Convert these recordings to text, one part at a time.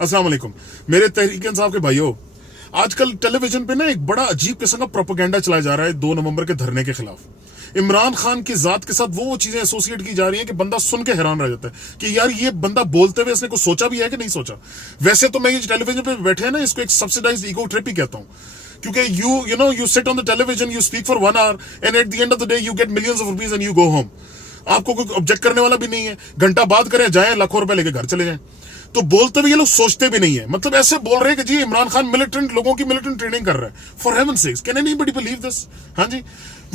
अस्सलाम वालेकुम मेरे तहरीक इंसाफ के भाइयों। आजकल टेलीविजन पे ना एक बड़ा अजीब किस्म का प्रोपेगेंडा चलाया जा रहा है 2 नवंबर के धरने के खिलाफ। इमरान खान की जात के साथ वो चीजें एसोसिएट की जा रही हैं कि बंदा सुन के हैरान रह जाता है कि यार ये बंदा बोलते हुए इसने कुछ सोचा भी है कि नहीं सोचा। वैसे तो मैं ये टेलीविजन पे बैठे हैं ना, इसको एक सब्सिडाइज्ड ईगो ट्रिप ही कहता हूं, क्योंकि you sit on the television, you speak for 1 hour and at the end of the day you get millions of rupees and you go home. आपको कोई ऑब्जेक्ट करने वाला भी नहीं है, घंटा बाद करें जाए लाखों रुपए लेके घर चले जाएं। तो बोलते हुए ये लोग सोचते भी नहीं है, मतलब ऐसे बोल रहे हैं कि जी इमरान खान मिलिटेंट लोगों की मिलिटेंट ट्रेनिंग कर रहा है। For havens sex, can anybody believe this? हाँ जी।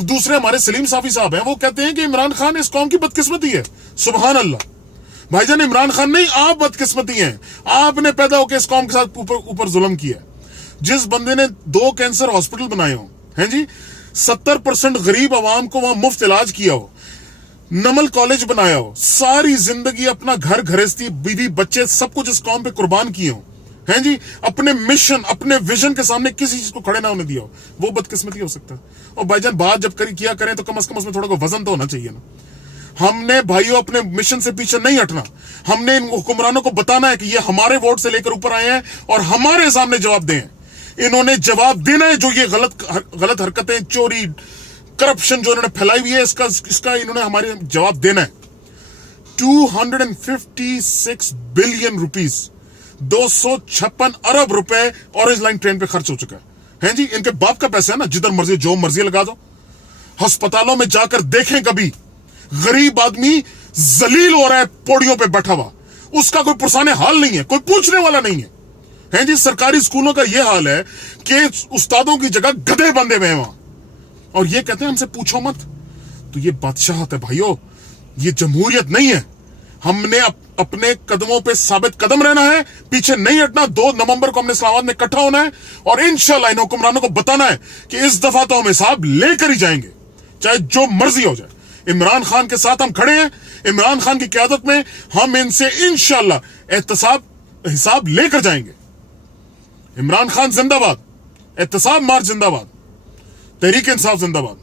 दूसरे हमारे सलीम साफी साहब हैं, वो कहते हैं कि इमरान खान इस कौम की बदकिस्मती है। सुभान अल्लाह भाईजान, इमरान खान नहीं, आप बदकिस्मती हैं। आपने पैदा होकर इस कौम के साथ ऊपर जुल्म किया। जिस बंदे ने 2 कैंसर हॉस्पिटल बनाए हो, हैं जी, 70% गरीब आवाम को वहां मुफ्त इलाज किया हो, नमल कॉलेज बनाया हो, सारी जिंदगी अपना घर घरेस्ती बीवी बच्चे सब कुछ इस कौम पे कुर्बान किए हो, हैं जी, अपने मिशन अपने विजन के सामने किसी चीज को खड़े ना होने दिया हो, वो बदकिस्मती हो सकता है। और भाईजान बात जब किया करें तो कम से कम उसमें थोड़ा को वजन तो होना चाहिए ना। हमने भाइयों अपने मिशन से पीछे नहीं हटना। हमने इन हुक्मरानों को बताना है कि ये हमारे वोट से लेकर ऊपर आए हैं और हमारे सामने जवाब दें। इन्होंने जवाब देना है जो ये गलत हरकतें, चोरी, करप्शन जो इन्होंने फैलाई हुई है, इसका इन्होंने हमारे जवाब देना है। 256 बिलियन रुपीस, 256 अरब रुपए ऑरेंज लाइन ट्रेन पे खर्च हो चुका है जी। इनके बाप का पैसा है ना, जिधर मर्जी जो मर्जी लगा दो। अस्पतालों में जाकर देखें, कभी गरीब आदमी जलील हो रहा है पौड़ियों पे बैठा हुआ, उसका कोई पुरसाने हाल नहीं है, कोई पूछने वाला नहीं है जी। सरकारी स्कूलों का यह हाल है कि उस्तादों की जगह गधे बंधे हुए हैं वहां, और ये कहते हैं हमसे पूछो मत। तो ये बादशाहत है भाइयों, ये जमहूरियत नहीं है। हमने अपने कदमों पे साबित कदम रहना है, पीछे नहीं हटना। 2 नवंबर को हमने इस्लामाबाद में इकट्ठा होना है और इंशाल्लाह इन हुक्मरानों को बताना है कि इस दफा तो हम हिसाब लेकर ही जाएंगे, चाहे जो मर्जी हो जाए। इमरान खान के साथ हम खड़े हैं, इमरान खान की क़यादत में हम इनसे इंशाल्लाह हिसाब लेकर जाएंगे। इमरान खान जिंदाबाद, एहतसाब मार्च जिंदाबाद, तहरीक इंसाफ जिंदाबाद।